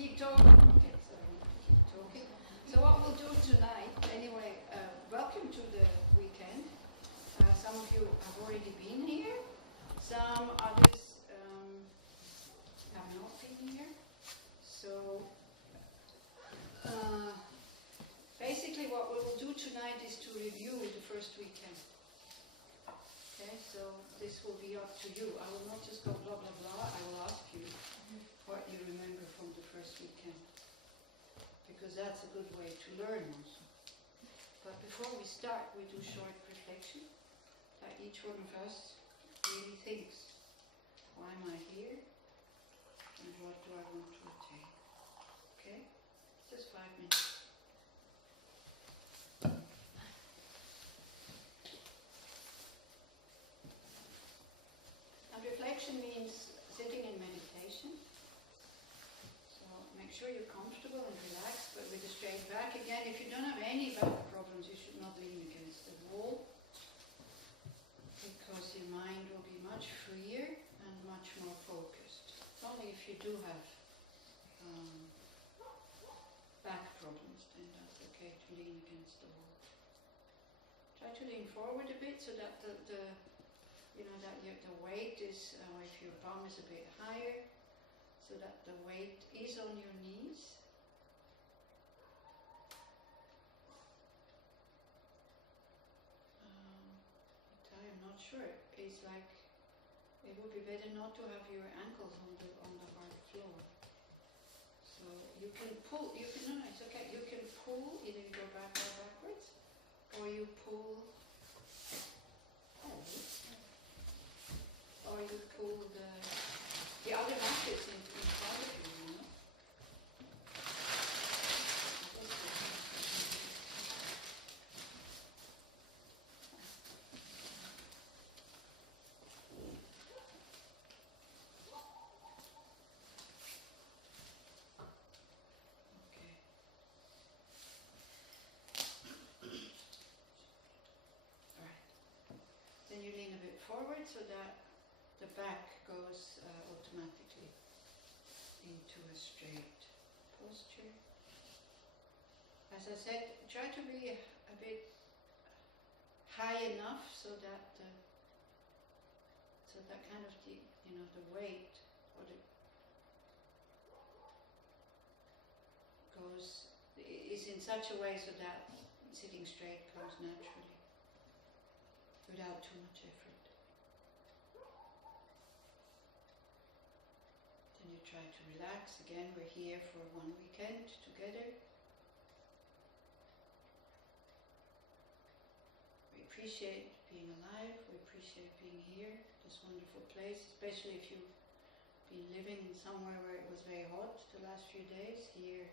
Keep talking. Okay, sorry, keep talking. So what we'll do tonight, anyway, welcome to the weekend. Some of you have already been here. Some others have not been here. So basically what we will do tonight is to review the first weekend. Okay, so this will be up to you. I will not just go blah blah blah. I will ask you what you remember from the first weekend, because that's a good way to learn also. But before we start, we do short reflection that each one of us really thinks. Why am I here? And what do I want to attain? Okay? Just 5 minutes. And reflection means sitting in meditation. So make sure you're comfortable and relaxed, but with a straight back. Again, if you don't have any back problems, you should not lean against the wall, because your mind will be much freer and much more focused. Only if you do have back problems, then that's okay to lean against the wall. Try to lean forward a bit so that the weight is, if your bum is a bit higher, so that the weight is on your knees. I'm not sure. It's like it would be better not to have your ankles on the hard floor. So you can pull. No, it's okay. You can pull. Either you go back or backwards, or you pull. Or you pull the other mattress in front of you, you know? Okay. All right. Then you lean a bit forward so that the back goes automatically into a straight posture. As I said, try to be a bit high enough so that kind of the weight or is in such a way so that sitting straight comes naturally without too much effort. Then you try to relax. Again, we're here for one weekend together. We appreciate being alive. We appreciate being here, this wonderful place, especially if you've been living in somewhere where it was very hot the last few days. Here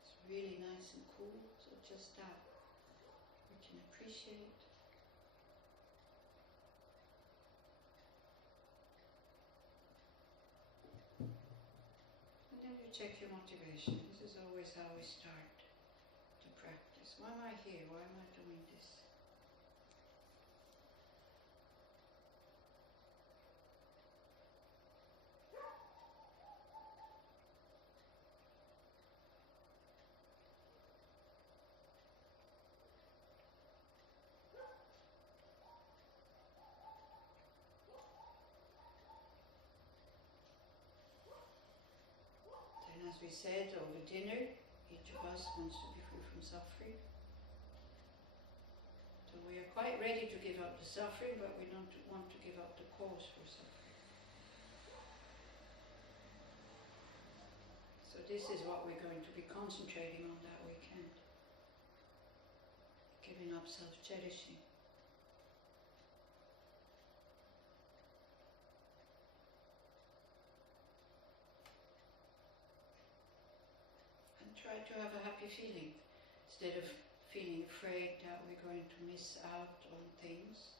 it's really nice and cool, so just that we can appreciate. Check your motivation. This is always how we start to practice. Why am I here? Why am I doing this? As we said over dinner, each of us wants to be free from suffering. So we are quite ready to give up the suffering, but we don't want to give up the cause for suffering. So this is what we're going to be concentrating on that weekend. Giving up self-cherishing. Try to have a happy feeling, instead of feeling afraid that we're going to miss out on things.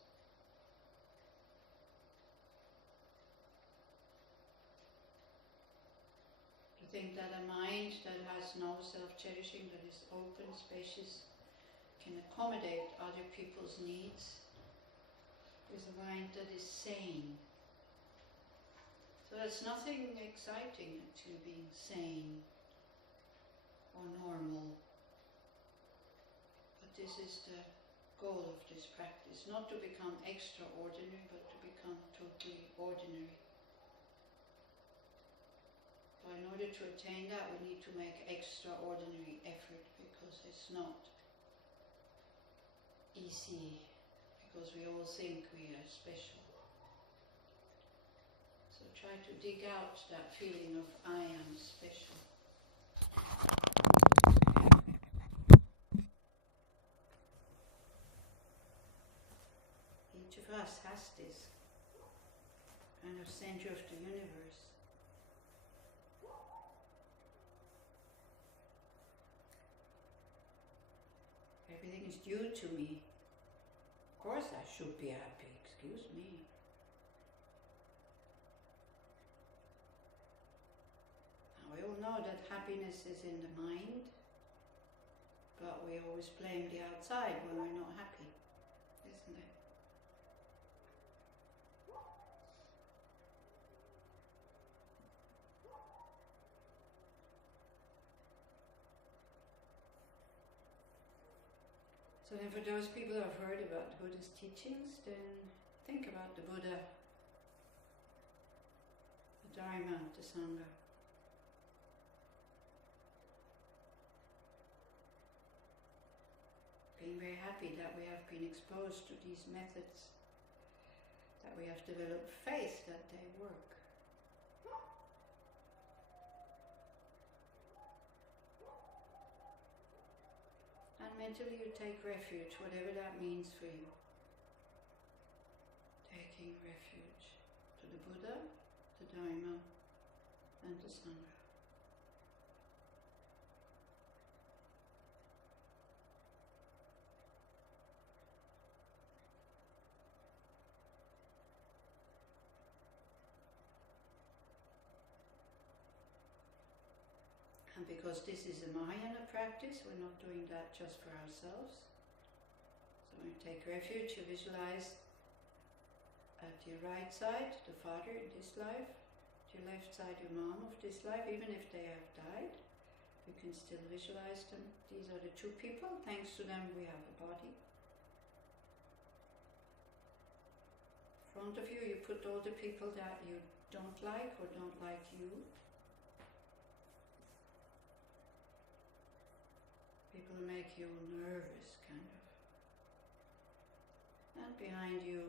To think that a mind that has no self-cherishing, that is open, spacious, can accommodate other people's needs, is a mind that is sane. So that's nothing exciting, actually, being sane. or normal. But this is the goal of this practice, not to become extraordinary, but to become totally ordinary. But in order to attain that, we need to make extraordinary effort, because it's not easy, because we all think we are special. So try to dig out that feeling of I am special. Each of us has this kind of center of the universe. Everything is due to me. Of course I should be happy, excuse me. Now we all know that happiness is in the mind, but we always blame the outside when we're not happy, isn't it? So then for those people who have heard about Buddha's teachings, then think about the Buddha, the Dharma, the Sangha. Being very happy that we have been exposed to these methods, that we have developed faith that they work. And mentally you take refuge, whatever that means for you. Taking refuge to the Buddha, the Dharma, and the Sangha. And because this is a Mahayana practice, we're not doing that just for ourselves. So when you take refuge, you visualize at your right side, the father in this life, at your left side, your mom of this life, even if they have died, you can still visualize them. These are the two people, thanks to them we have a body. In front of you, you put all the people that you don't like or don't like you. People who make you nervous, kind of. And behind you,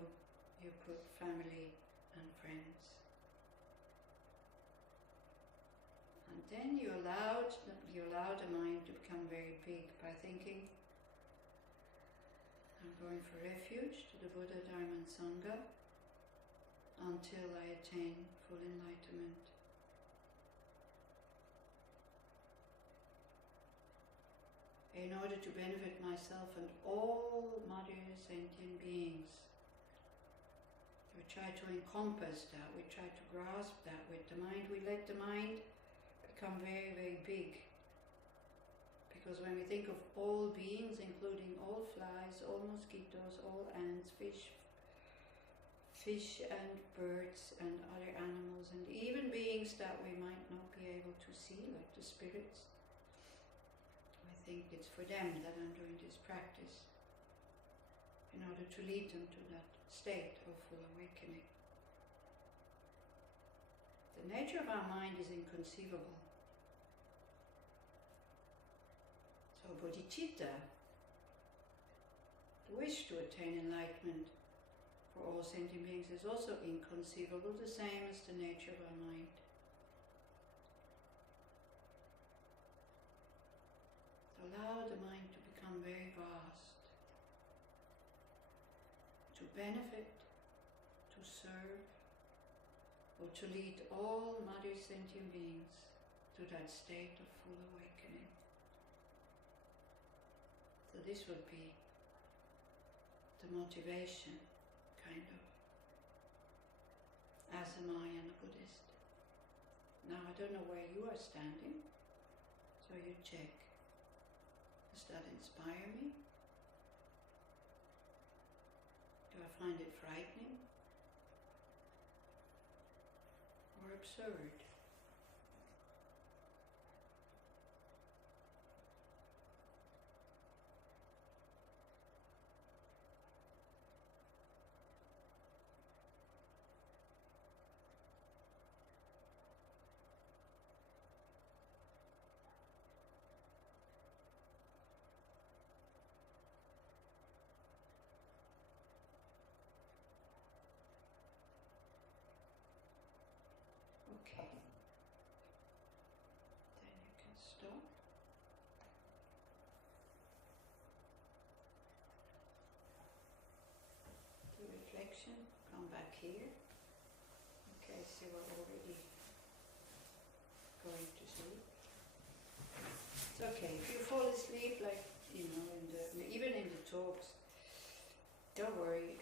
you put family and friends. And then you allow the mind to become very big by thinking, I'm going for refuge to the Buddha, Dharma and Sangha until I attain full enlightenment. In order to benefit myself and all Mother sentient beings. We try to encompass that, we try to grasp that with the mind. We let the mind become very, very big. Because when we think of all beings, including all flies, all mosquitoes, all ants, fish and birds and other animals, and even beings that we might not be able to see, like the spirits, I think it's for them that I'm doing this practice, in order to lead them to that state of full awakening. The nature of our mind is inconceivable. So bodhicitta, the wish to attain enlightenment for all sentient beings, is also inconceivable, the same as the nature of our mind. Allow the mind to become very vast, to benefit, to serve, or to lead all Mother sentient beings to that state of full awakening. So this would be the motivation, kind of, as a Mahayana Buddhist. Now I don't know where you are standing, so you check. Does that inspire me? Do I find it frightening? Or absurd? here. Okay, so we're already going to sleep. It's okay, if you fall asleep, like, even in the talks, don't worry,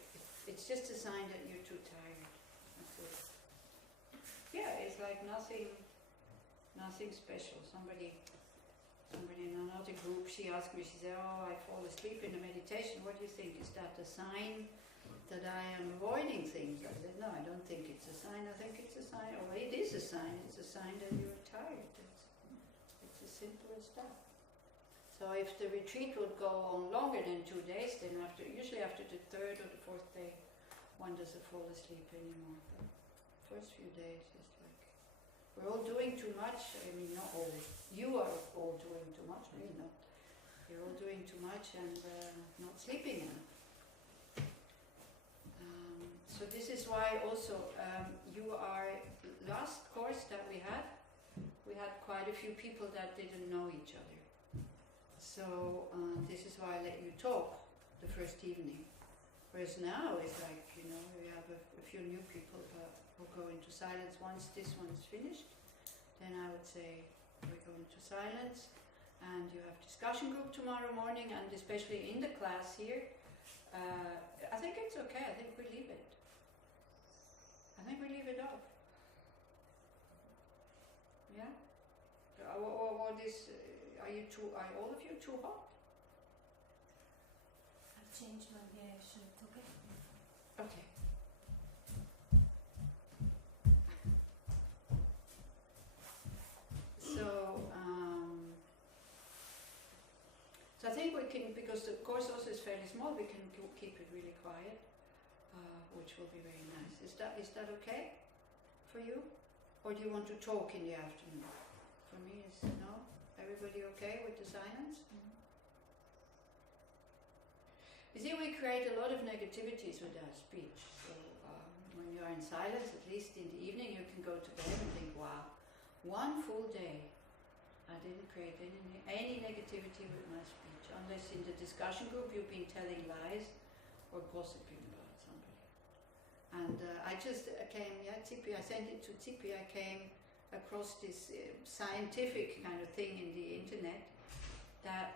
it's just a sign that you're too tired. That's it. Yeah, it's like nothing special. Somebody in another group, she asked me, she said, oh, I fall asleep in the meditation, what do you think? Is that a sign that I am avoiding things? I said, no, I don't think it's a sign. I think it's a sign, or it is a sign. It's a sign that you're tired. It's as simple as that. So if the retreat would go on longer than 2 days, then usually after the third or the fourth day, one doesn't fall asleep anymore. But first few days is like, we're all doing too much. I mean, not all. You are all doing too much. Me not. You're all doing too much and not sleeping enough. So this is why also last course that we had quite a few people that didn't know each other. So this is why I let you talk the first evening. Whereas now it's like, we have a few new people, but we'll go into silence once this one's finished. Then I would say we go into silence, and you have discussion group tomorrow morning, and especially in the class here. I think it's okay. I think we leave it. I think we leave it off. Yeah. What is? Are all of you too hot? I've changed my shirt. Okay. Okay. So I think we can, because the course also is fairly small, we can keep it really quiet, which will be very nice. Is that okay for you? Or do you want to talk in the afternoon? For me, no? Everybody okay with the silence? Mm-hmm. You see, we create a lot of negativities with our speech. So when you are in silence, at least in the evening, you can go to bed and think, wow, one full day, I didn't create any negativity with my speech, unless in the discussion group you've been telling lies or gossiping about somebody. And I just came, Tipi, I sent it to Tipi, I came across this scientific kind of thing in the internet, that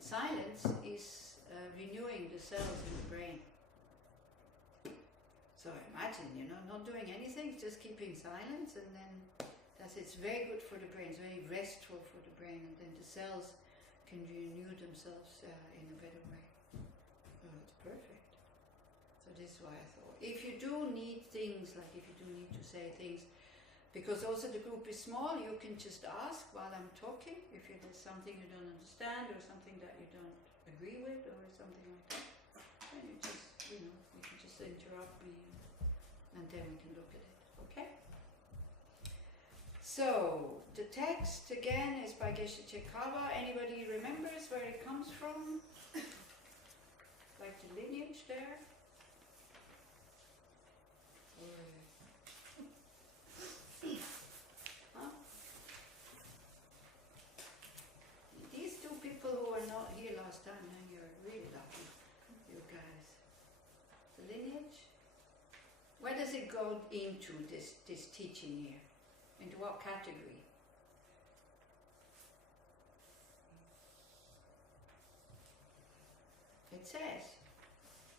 silence is renewing the cells in the brain. So imagine, not doing anything, just keeping silence, and then it's very good for the brain, it's very restful for the brain, and then the cells can renew themselves in a better way. Oh, it's perfect. So this is why I thought, if you do need things, like if you do need to say things, because also the group is small, you can just ask while I'm talking, if there's something you don't understand, or something that you don't agree with, or something like that, then you just, you can just interrupt me, and then we can look at it, okay? So, the text again is by Geshe Chekawa. Anybody remembers where it comes from? Like the lineage there? Huh? These two people who were not here last time, then you're really lucky, you guys. The lineage? Where does it go into this teaching here? Into what category? It says,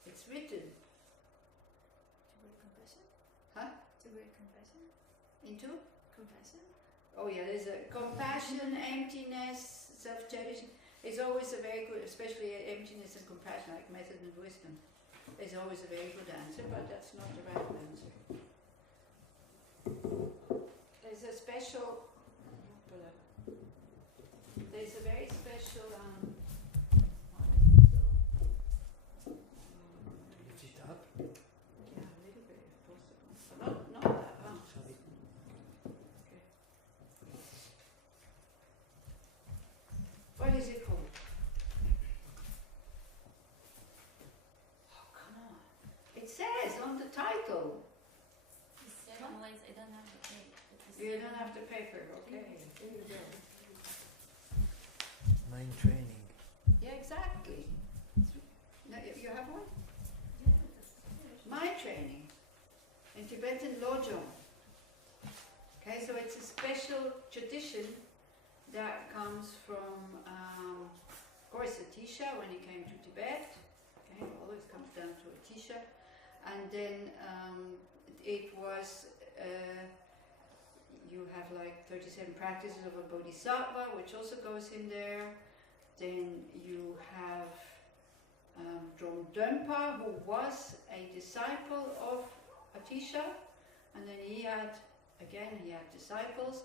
it's written. To great compassion? Huh? To great compassion? Into? Compassion? Oh yeah, there's a compassion, emptiness, self-cherishing. It's always a very good, especially emptiness and compassion, like method and wisdom. It's always a very good answer, but that's not the right answer. There's a special, there's a very special, Lift it up. yeah, a little bit if possible, but not that much. Okay. What is it called? Oh, come on. It says on the title. I don't have the tape. You don't have the paper, okay. There you go. Mind training. Yeah, exactly. No, you have one? Yeah, Mind training. In Tibetan lojong. Okay, so it's a special tradition that comes from, of course, Atisha when he came to Tibet. Okay, it always comes down to Atisha. And then it was, you have like 37 practices of a bodhisattva, which also goes in there. Then you have Dromdönpa, who was a disciple of Atisha, and then he had disciples.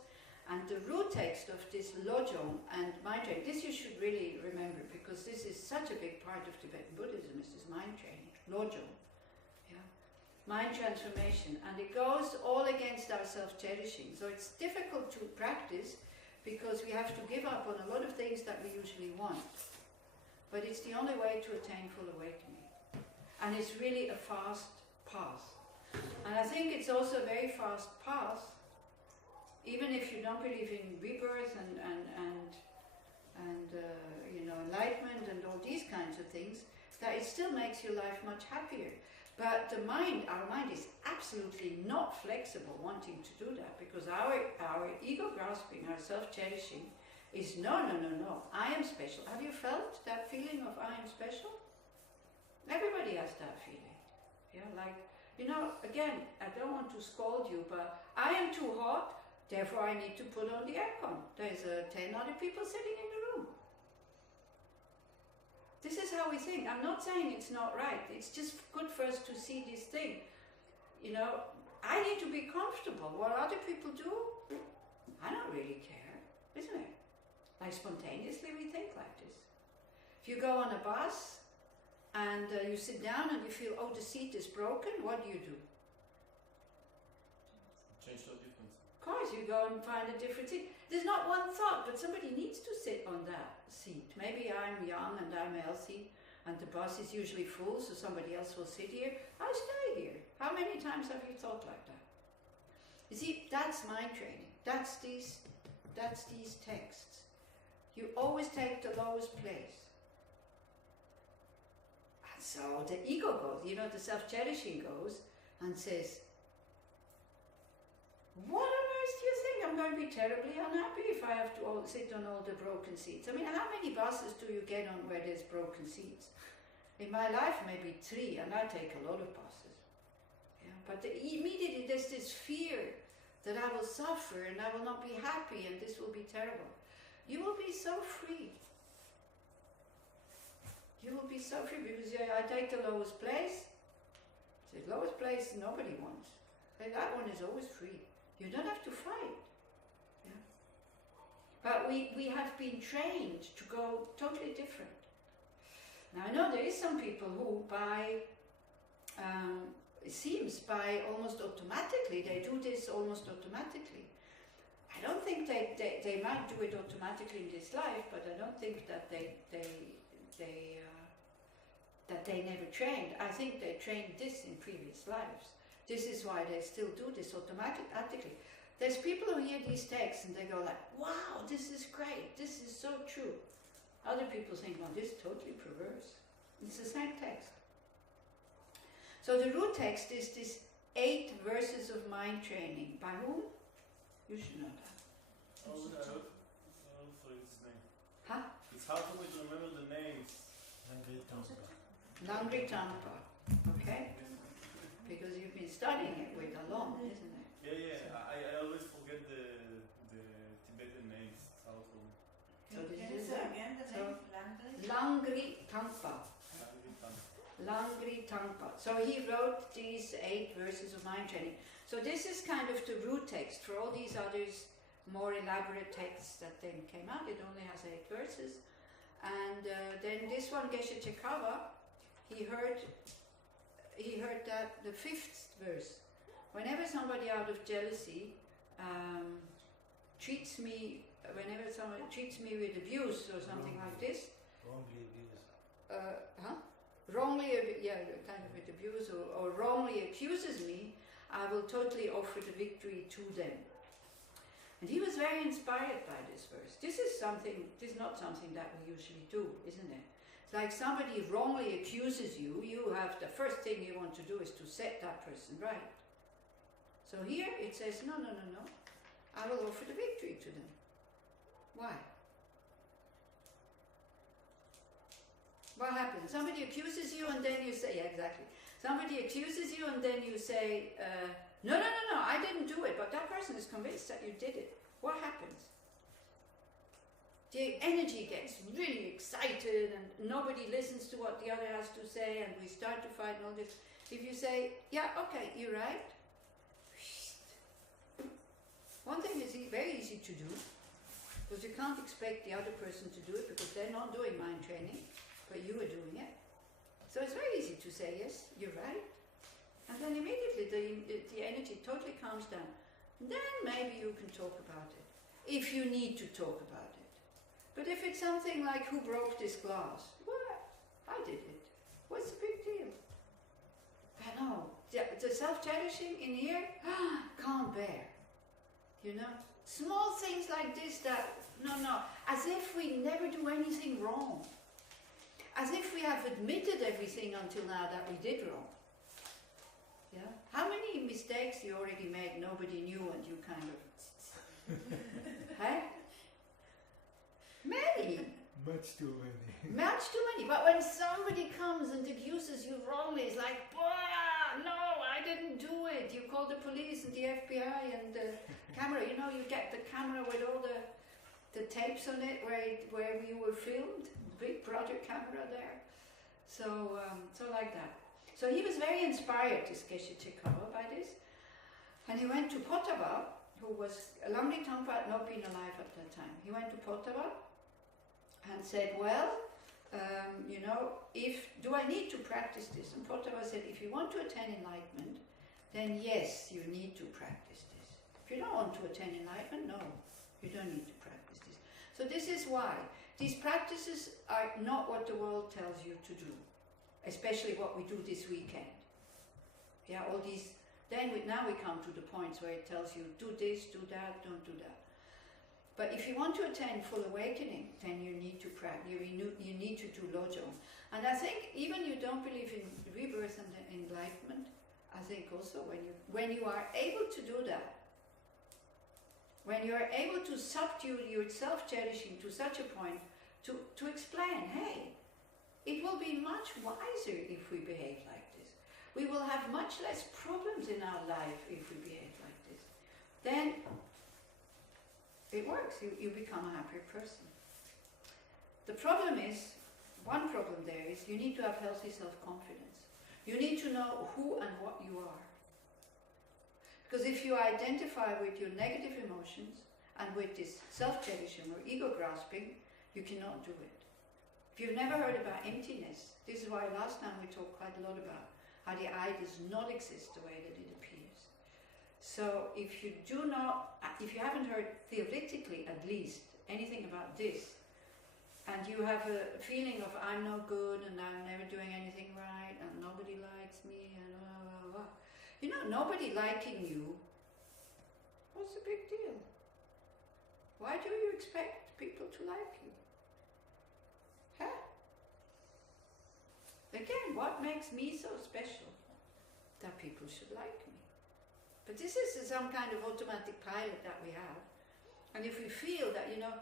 And the root text of this lojong and mind training, this you should really remember, because this is such a big part of Tibetan Buddhism, is this mind training, lojong, yeah, mind transformation, and it goes all against our self-cherishing. So it's difficult to practice because we have to give up on a lot of things that we usually want. But it's the only way to attain full awakening. And it's really a fast path. And I think it's also a very fast path, even if you don't believe in rebirth and enlightenment and all these kinds of things, that it still makes your life much happier. But the mind, our mind is absolutely not flexible wanting to do that, because our ego grasping, our self-cherishing is no, I am special. Have you felt that feeling of I am special? Everybody has that feeling. Yeah, like, again, I don't want to scold you, but I am too hot, therefore I need to put on the aircon. There's 10 other people sitting in the room. This is how we think. I'm not saying it's not right. It's just good for us to see this thing. I need to be comfortable. What other people do, I don't really care, isn't it? Like spontaneously we think like this. If you go on a bus and you sit down and you feel, oh, the seat is broken, what do? Change to a different. Of course, you go and find a different seat. There's not one thought, but somebody needs to sit on that seat. Maybe I'm young and I'm healthy and the bus is usually full, so somebody else will sit here. I'll stay here. How many times have you thought like that? You see, that's mind training. That's these texts. You always take the lowest place. And so the ego goes, the self-cherishing goes and says, what on earth do you think? I'm going to be terribly unhappy if I have to sit on all the broken seats. I mean, how many buses do you get on where there's broken seats? In my life, maybe 3, and I take a lot of buses. Yeah, but immediately there's this fear that I will suffer and I will not be happy and this will be terrible. You will be so free. You will be so free because I take the lowest place. The lowest place nobody wants. That one is always free. You don't have to fight. Yeah? But we have been trained to go totally different. Now I know there is some people who it seems by almost automatically, they do this almost automatically. I don't think they might do it automatically in this life, but I don't think that they never trained. I think they trained this in previous lives. This is why they still do this automatically. There's people who hear these texts and they go like, wow, this is great, this is so true. Other people think, well, this is totally perverse. It's the same text. So the root text is this 8 verses of mind training. By whom? You should know that. Oh, I don't forget his name. Huh? It's hard for me to remember the names. Langri Tampa. Okay? Because you've been studying it with along, isn't it? Yeah. I always forget the Tibetan names. It's hard for me. So this Can you is say it. again the So, name? Langri Tampa. Langri Tangpa. So he wrote these 8 verses of mind training. So this is kind of the root text for all these others, more elaborate texts that then came out. It only has 8 verses. And then this one, Geshe Chekava, he heard that the 5th verse. Whenever somebody out of jealousy treats me with abuse or something like this, Wrongly abused. Wrongly, kind of with abuse or wrongly accuses me, I will totally offer the victory to them. And he was very inspired by this verse. This is not something that we usually do, isn't it? It's like somebody wrongly accuses you, the first thing you want to do is to set that person right. So here it says, no, no, no, no. I will offer the victory to them. Why? What happens? Somebody accuses you and then you say, yeah, exactly. Somebody accuses you and then you say, no, no, no, no, I didn't do it, but that person is convinced that you did it. What happens? The energy gets really excited and nobody listens to what the other has to say and we start to fight and all this. If you say, yeah, okay, you're right. One thing is very easy to do, because you can't expect the other person to do it because they're not doing mind training, but you are doing it. So it's very easy to say, yes, you're right. And then immediately the energy totally calms down. Then maybe you can talk about it, if you need to talk about it. But if it's something like, who broke this glass? Well, I did it. What's the big deal? I know. The self-cherishing in here, can't bear. You know? Small things like this that, no, as if we never do anything wrong. As if we have admitted everything until now that we did wrong. Yeah? How many mistakes you already made, nobody knew, and you kind of... Hey? Many. Much too many. Much too many. But when somebody comes and accuses you wrongly, it's like, no, I didn't do it. You call the police and the FBI and the camera. You know, you get the camera with all the tapes on it where we were filmed. Big project camera there. So like that. So he was very inspired, this Geshe Chekawa, by this. And he went to Potava, who was a Lamri Tangpa, had not been alive at that time. He went to Potava and said, well, you know, do I need to practice this? And Potava said, if you want to attain enlightenment, then yes, you need to practice this. If you don't want to attain enlightenment, no, you don't need to practice this. So this is why. These practices are not what the world tells you to do, especially what we do this weekend. Yeah, all these, now we come to the points where it tells you, do this, do that, don't do that. But if you want to attain full awakening, then you need to practice, you need to do Lojo. And I think even you don't believe in rebirth and enlightenment, I think also when you are able to do that, when you are able to subdue your self-cherishing to such a point to explain, hey, it will be much wiser if we behave like this. We will have much less problems in our life if we behave like this. Then it works, you become a happier person. The problem is, one problem there is, you need to have healthy self-confidence. You need to know who and what you are. Because if you identify with your negative emotions and with this self-cherishing or ego grasping, you cannot do it. If you've never heard about emptiness, this is why last time we talked quite a lot about how the I does not exist the way that it appears. So if you haven't heard theoretically at least anything about this, and you have a feeling of I'm no good and I'm never doing anything right and nobody likes me and blah, blah, blah. You know, nobody liking you, what's the big deal? Why do you expect people to like you? Huh? Again, what makes me so special? That people should like me. But this is some kind of automatic pilot that we have. And if we feel that, you know,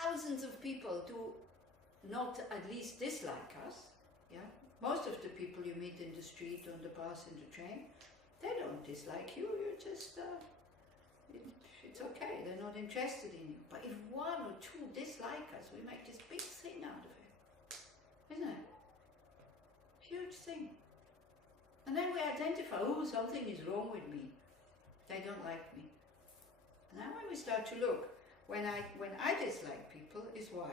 thousands of people do not at least dislike us, yeah? Most of the people you meet in the street, on the bus, in the train, they don't dislike you, you're just, it's okay, they're not interested in you. But if one or two dislike us, we make this big thing out of it. Isn't it? Huge thing. And then we identify, oh, something is wrong with me. They don't like me. And then when we start to look, when I dislike people, is why?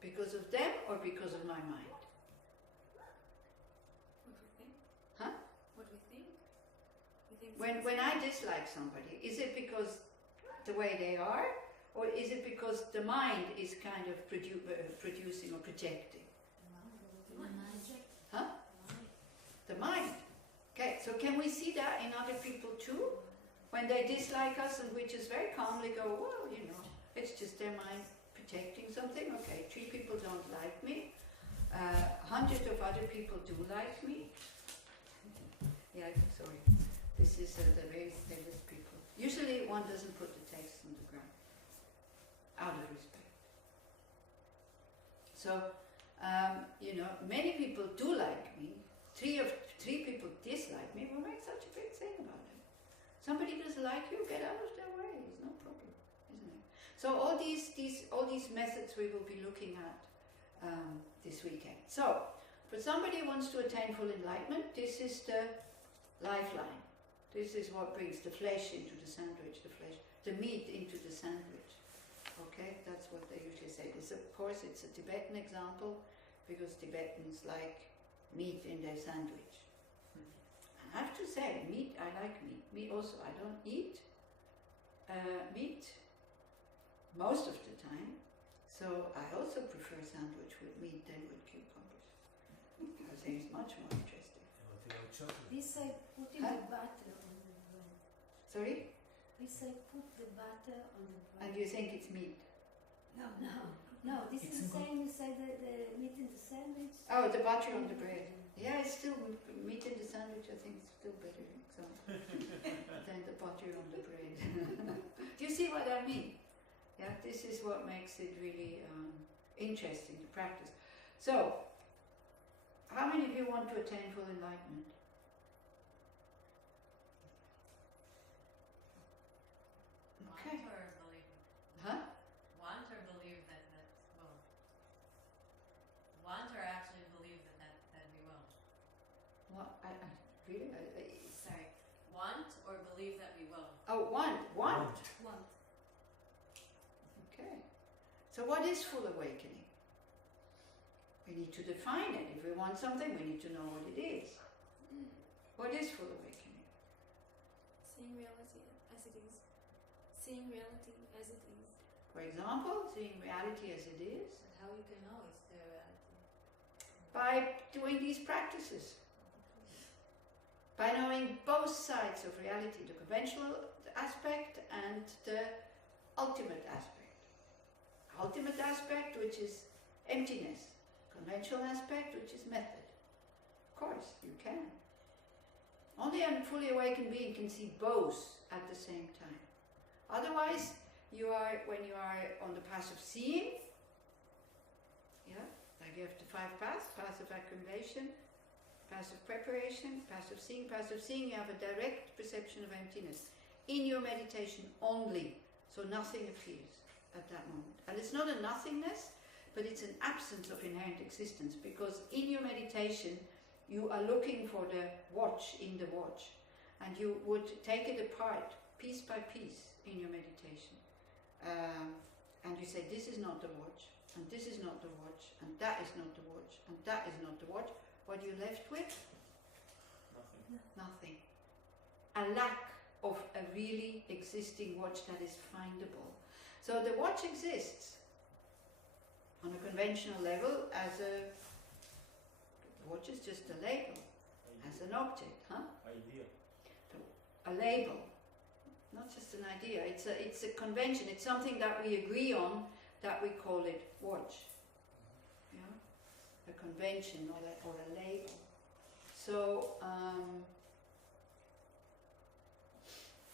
Because of them or because of my mind? What we think? Huh? What we think? We think When I dislike somebody, is it because the way they are, or is it because the mind is kind of producing or projecting? The mind. Huh? The mind. Okay, so can we see that in other people too? When they dislike us and we just very calmly go, well, you know, it's just their mind projecting something. Okay, 3 people don't like me. Hundreds of other people do like me. Yeah, sorry. This is the very famous people. Usually one doesn't put the text on the ground, out of respect. So, many people do like me. Three people dislike me. We'll make such a big thing about it. Somebody doesn't like you, get out of their way. It's no problem, isn't it? So all these methods we will be looking at this weekend. So, for somebody who wants to attain full enlightenment, this is the lifeline. This is what brings the flesh into the sandwich, the meat into the sandwich. Okay, that's what they usually say. Of course, it's a Tibetan example because Tibetans like meat in their sandwich. I have to say, meat, I like meat. Meat also, I don't eat meat most of the time, so I also prefer sandwich with meat than with cucumbers. I think it's much more interesting. This I put in the butter on the bread. Sorry? This I put the butter on the bread. And you think it's meat? No. This is the same. You said the meat in the sandwich. Oh, the butter on the bread. Yeah, it's still meat in the sandwich. I think it's still better than the butter on the bread. Do you see what I mean? Yeah, this is what makes it really interesting to practice. So, how many of you want to attain full enlightenment? Okay. Want or believe? Huh? Want or believe that will? Want or actually believe that we will? What? Really? Sorry. Want or believe that we will? Oh, want. One. Okay. So what is full awakening? We need to define it. If we want something, we need to know what it is. What is full awakening? Seeing reality as it is. Seeing reality as it is. For example, seeing reality as it is, But how you can know it's the reality? by doing these practices. By knowing both sides of reality, the conventional aspect and the ultimate aspect. Ultimate aspect, which is emptiness. Conventional aspect, which is method. Of course, you can. Only a fully awakened being can see both at the same time. Otherwise, when you are on the path of seeing, like you have the 5 paths, path of accumulation, path of preparation, path of seeing, you have a direct perception of emptiness in your meditation only, so nothing appears at that moment. And it's not a nothingness, but it's an absence of inherent existence, because in your meditation you are looking for the watch in the watch, and you would take it apart piece by piece in your meditation, and you say, this is not the watch, and this is not the watch, and that is not the watch, and that is not the watch. What are you left with? Nothing. A lack of a really existing watch that is findable. So the watch exists on a conventional level as a watch is just a label, as an object, Idea. A label, not just an idea. It's a convention. It's something that we agree on, that we call it watch. A convention or a label. So,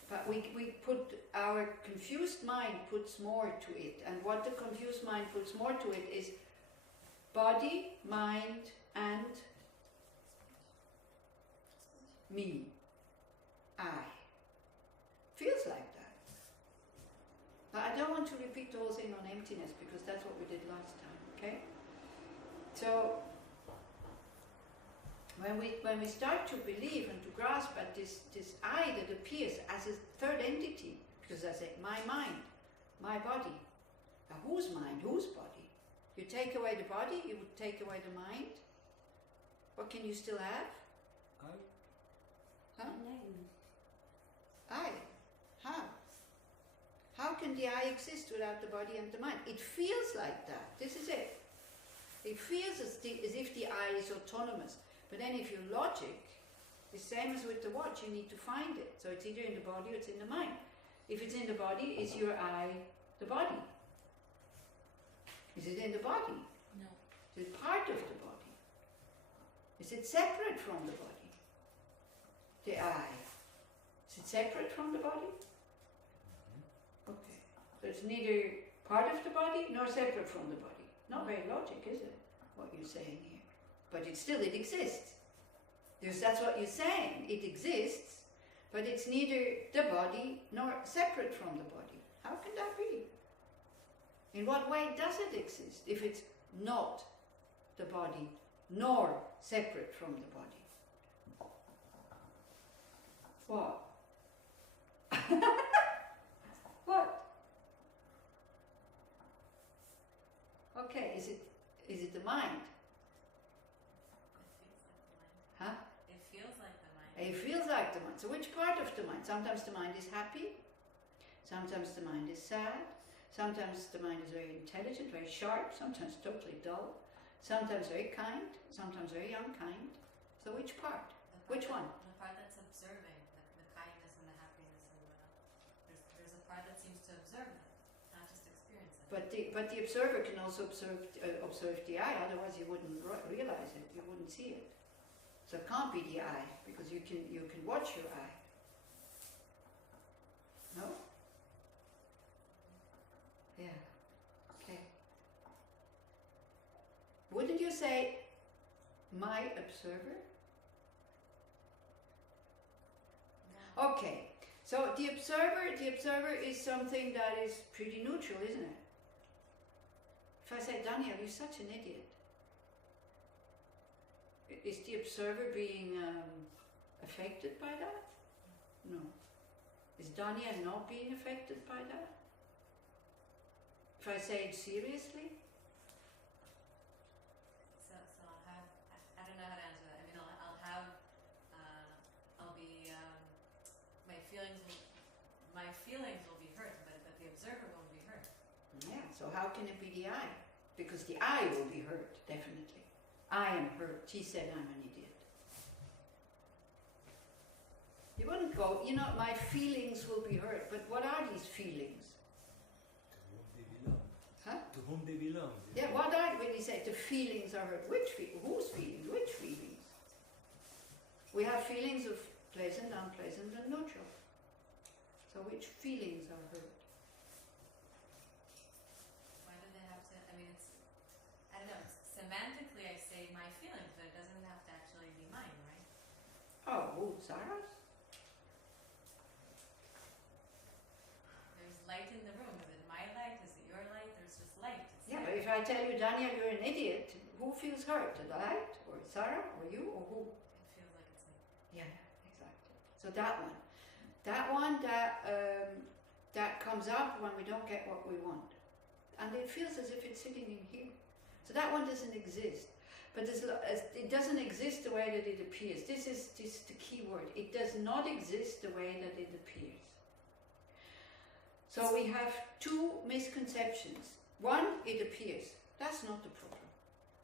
but we put, our confused mind puts more to it, and what the confused mind puts more to it is body, mind, and me, I. Feels like that. But I don't want to repeat the whole thing on emptiness, because that's what we did last time, okay? So, when we start to believe and to grasp at this I that appears as a third entity, because I say, my mind, my body. Now, whose mind, whose body? You take away the body, you would take away the mind. What can you still have? Huh? I. How? How can the I exist without the body and the mind? It feels like that. This is it. It feels as if the I is autonomous. But then if you logic, the same as with the watch, you need to find it. So it's either in the body or it's in the mind. If it's in the body, is your I the body? Is it in the body? No. Is it part of the body? Is it separate from the body? The I. Is it separate from the body? Okay. So it's neither part of the body nor separate from the body. Not very logic, is it? What you're saying here. But it exists. That's what you're saying. It exists, but it's neither the body nor separate from the body. How can that be? In what way does it exist if it's not the body nor separate from the body? What? What? Okay, is it the mind? Huh? It feels like the mind. It feels like the mind. So which part of the mind? Sometimes the mind is happy, sometimes the mind is sad, sometimes the mind is very intelligent, very sharp, sometimes totally dull, sometimes very kind, sometimes very unkind. So which part? Which one? The part that's observing, the kindness and the happiness and there's a part that seems to observe it, not just experience it. But the observer can also observe the eye, otherwise you wouldn't realize it, you wouldn't see it. So it can't be the eye, because you can watch your eye. No? Yeah. Okay. Wouldn't you say my observer? No. Okay. So the observer is something that is pretty neutral, isn't it? If I say, Daniel, you're such an idiot. Is the observer being affected by that? No. Is Daniel not being affected by that? If I say it seriously? So I'll have, I don't know how to answer that. I mean, I'll be, my feelings will be hurt, but the observer won't be hurt. Yeah, so how can it be the eye? Because the eye will be hurt, definitely. I am hurt. He said I'm an idiot. You wouldn't go, my feelings will be hurt, but what are these feelings? To whom they belong. Huh? To whom they belong. Yeah, what are, when you say the feelings are hurt, whose feelings? Which feelings? We have feelings of pleasant, unpleasant, and neutral. So which feelings are hurt? Why do they have to, I mean, I don't know, semantically I say my feelings, but it doesn't have to actually be mine, right? Oh, Sarah's? There's light in the room. Is it my light? Is it your light? There's just light. Yeah, but if I tell you, Daniel, you're an idiot, who feels hurt? The light? Or Sarah? Or you? Or who? It feels like it's me. Yeah, exactly. So that one that comes up when we don't get what we want. And it feels as if it's sitting in here. So that one doesn't exist. But it doesn't exist the way that it appears. This is the key word. It does not exist the way that it appears. So we have two misconceptions. One, it appears. That's not the problem.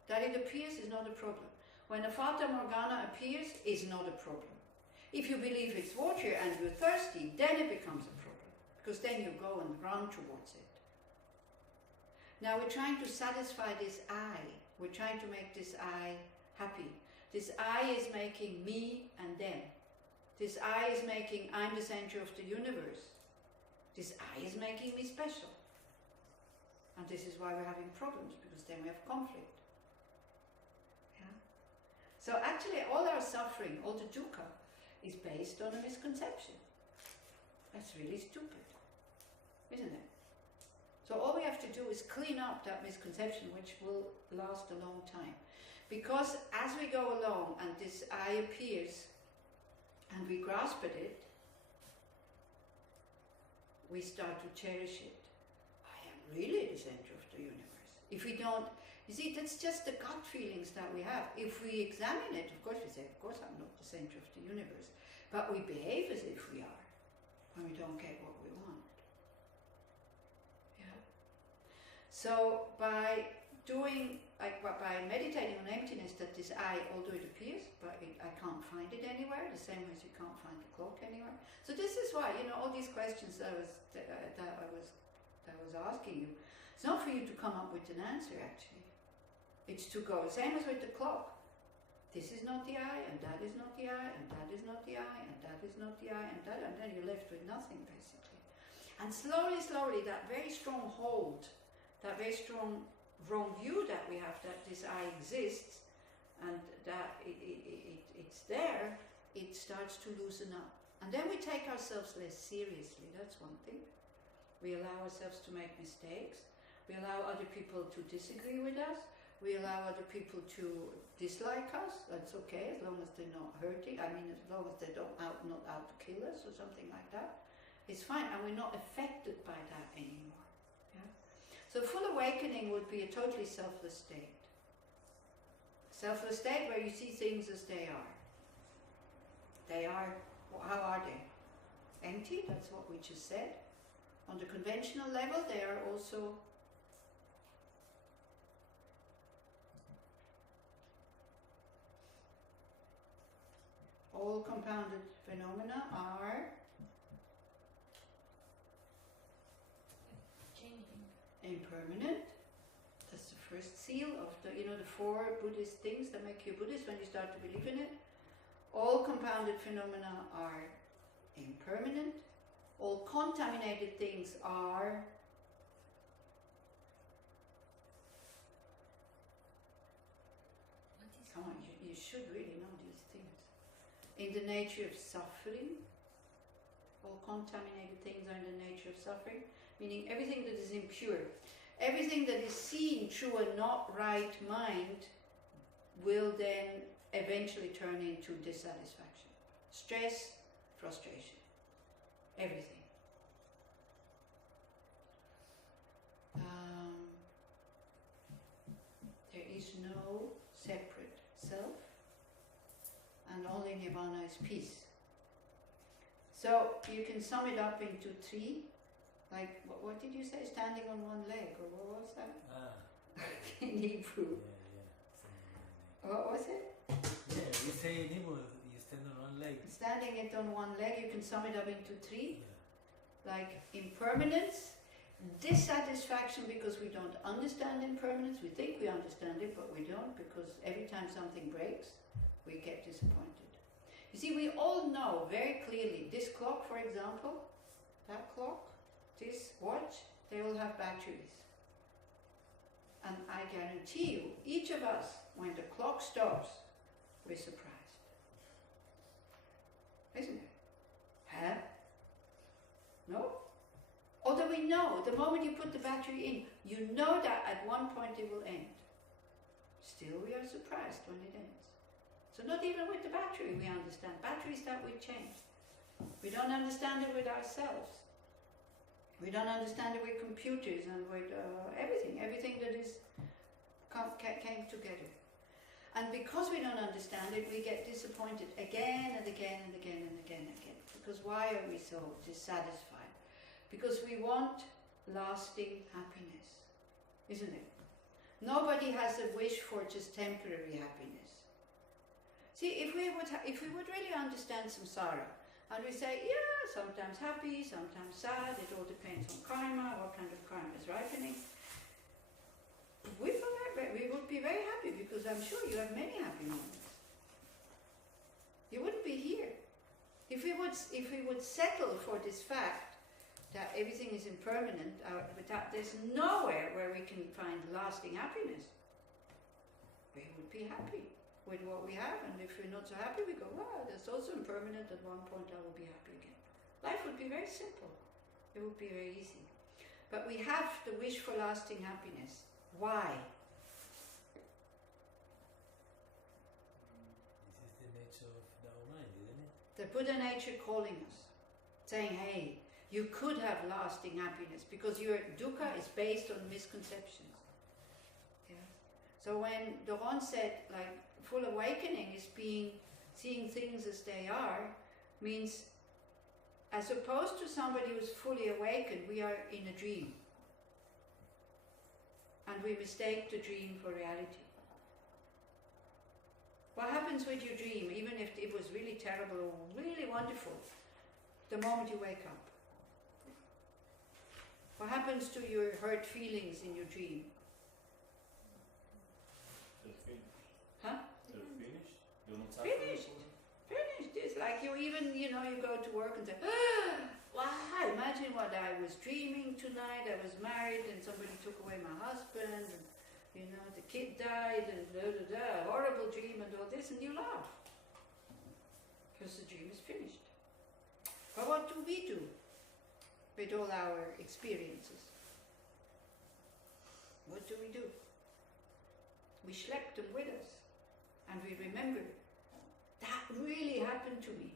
That it appears is not a problem. When a Fata Morgana appears, is not a problem. If you believe it's water and you're thirsty, then it becomes a problem. Because then you go and run towards it. Now we're trying to satisfy this I. We're trying to make this I happy. This I is making me and them. This I is making I'm the center of the universe. This I is making me special. And this is why we're having problems, because then we have conflict. Yeah? So actually all our suffering, all the dukkha, is based on a misconception. That's really stupid, isn't it? So all we have to do is clean up that misconception, which will last a long time. Because as we go along and this I appears and we grasp at it, we start to cherish it. I am really the center of the universe. If we don't, you see, that's just the gut feelings that we have. If we examine it, of course we say, of course I'm not the center of the universe. But we behave as if we are when we don't get what we want. Yeah. So by meditating on emptiness, that this I, although it appears, but I can't find it anywhere, the same as you can't find the clock anywhere. So this is why, all these questions that I was asking you, it's not for you to come up with an answer actually. It's to go, same as with the clock. This is not the I, and that is not the I, and that is not the I, and that is not the I, and that, and then you're left with nothing basically. And slowly, slowly, that very strong hold, that very strong wrong view that we have, that this I exists, and that it's there, it starts to loosen up. And then we take ourselves less seriously, that's one thing. We allow ourselves to make mistakes. We allow other people to disagree with us. We allow other people to dislike us. That's okay, as long as they're not hurting. I mean, as long as they don't not out to kill us or something like that. It's fine, and we're not affected by that anymore. Yeah? So full awakening would be a totally selfless state. Selfless state where you see things as they are. They are, how are they? Empty, that's what we just said. On the conventional level, they are also all compounded phenomena are Changing. impermanent. That's the first seal of the, the 4 Buddhist things that make you Buddhist when you start to believe in it. All compounded phenomena are impermanent. All contaminated things are come on, you should really know these things. In the nature of suffering, all contaminated things are in the nature of suffering, meaning everything that is impure, everything that is seen through a not right mind will then eventually turn into dissatisfaction, stress, frustration, everything. There is no separate self, and only Nirvana is peace. So you can sum it up into 3. Like, what did you say? Standing on one leg, or what was that? In Hebrew. What was it? Yeah, we say in Hebrew, you stand on one leg. Standing it on one leg, you can sum it up into 3. Yeah. Like impermanence, dissatisfaction because we don't understand impermanence. We think we understand it, but we don't, because every time something breaks, we get disappointed. You see, we all know very clearly, this clock, for example, that clock, this watch, they all have batteries. And I guarantee you, each of us, when the clock stops, we're surprised. Isn't it? Huh? No? Although we know, the moment you put the battery in, you know that at one point it will end. Still we are surprised when it ends. So not even with the battery we understand. Batteries that we change. We don't understand it with ourselves. We don't understand it with computers and with everything that is came together. And because we don't understand it, we get disappointed again and again and again and again and again. Because why are we so dissatisfied? Because we want lasting happiness, isn't it? Nobody has a wish for just temporary happiness. See, if we would really understand samsara, and we say, yeah, sometimes happy, sometimes sad, it all depends on karma, what kind of karma is ripening. We would be very happy, because I'm sure you have many happy moments. You wouldn't be here. If we would settle for this fact that everything is impermanent, that there's nowhere where we can find lasting happiness, we would be happy with what we have, and if we're not so happy, we go, wow, that's also impermanent, at one point I will be happy again. Life would be very simple. It would be very easy. But we have the wish for lasting happiness. Why? This is the nature of our mind, isn't it? The Buddha nature calling us, saying, hey, you could have lasting happiness, because your dukkha is based on misconceptions. Yeah. So when Doron said, like, full awakening is seeing things as they are, means as opposed to somebody who's fully awakened, we are in a dream. And we mistake the dream for reality. What happens with your dream, even if it was really terrible or really wonderful, the moment you wake up? What happens to your hurt feelings in your dream? They're finished. Huh? They're finished. You're not suffering Finished. for it? Finished. It's like you even, you go to work and say, wow, imagine what I was dreaming tonight. I was married and somebody took away my husband and, the kid died and horrible dream and all this, and you laugh. Because the dream is finished. But what do we do with all our experiences? What do? We schlep them with us. And we remember, that really happened to me.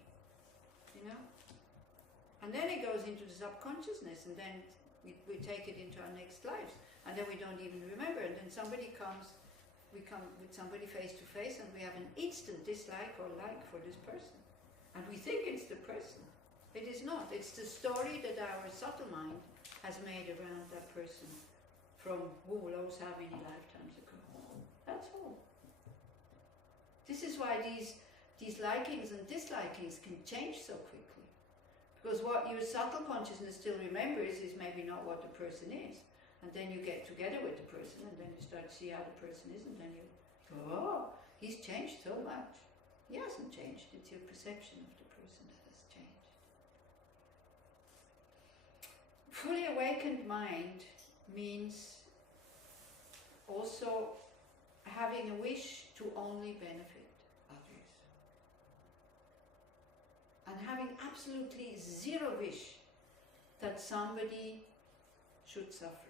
And then it goes into the subconsciousness, and then we take it into our next lives. And then we don't even remember. And then we come with somebody face to face, and we have an instant dislike or like for this person. And we think it's the person. It is not. It's the story that our subtle mind has made around that person from who knows how many lifetimes ago. That's all. This is why these likings and dislikings can change so quickly. Because what your subtle consciousness still remembers is maybe not what the person is. And then you get together with the person, and then you start to see how the person is, and then you go, oh, he's changed so much. He hasn't changed. It's your perception of the person that has changed. Fully awakened mind means also having a wish to only benefit others. And having absolutely zero wish that somebody should suffer.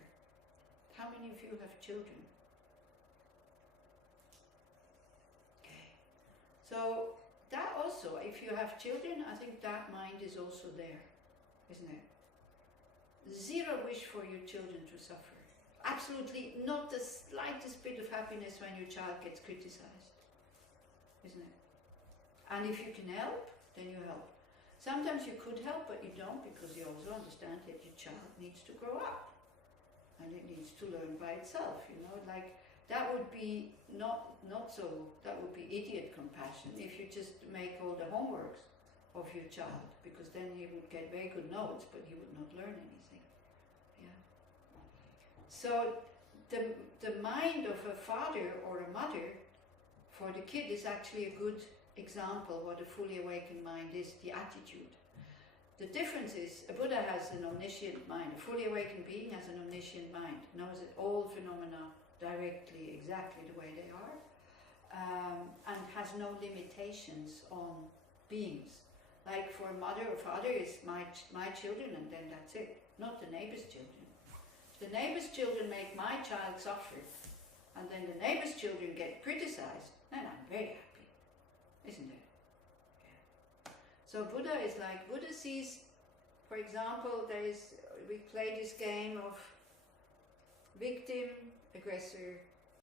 How many of you have children? Okay. So that also, if you have children, I think that mind is also there, isn't it? Zero wish for your children to suffer. Absolutely not the slightest bit of happiness when your child gets criticized, isn't it? And if you can help, then you help. Sometimes you could help, but you don't, because you also understand that your child needs to grow up. And it needs to learn by itself, like that would be that would be idiot compassion if you just make all the homeworks of your child, because then he would get very good notes, but he would not learn anything. Yeah. So the mind of a father or a mother for the kid is actually a good example what a fully awakened mind is, the attitude. The difference is, a Buddha has an omniscient mind. A fully awakened being has an omniscient mind, knows that all phenomena directly, exactly the way they are, and has no limitations on beings. Like for a mother or father is my children, and then that's it, not the neighbor's children. If the neighbor's children make my child suffer, and then the neighbor's children get criticized, then I'm very happy, isn't it? So Buddha is like, Buddha sees, for example, we play this game of victim, aggressor,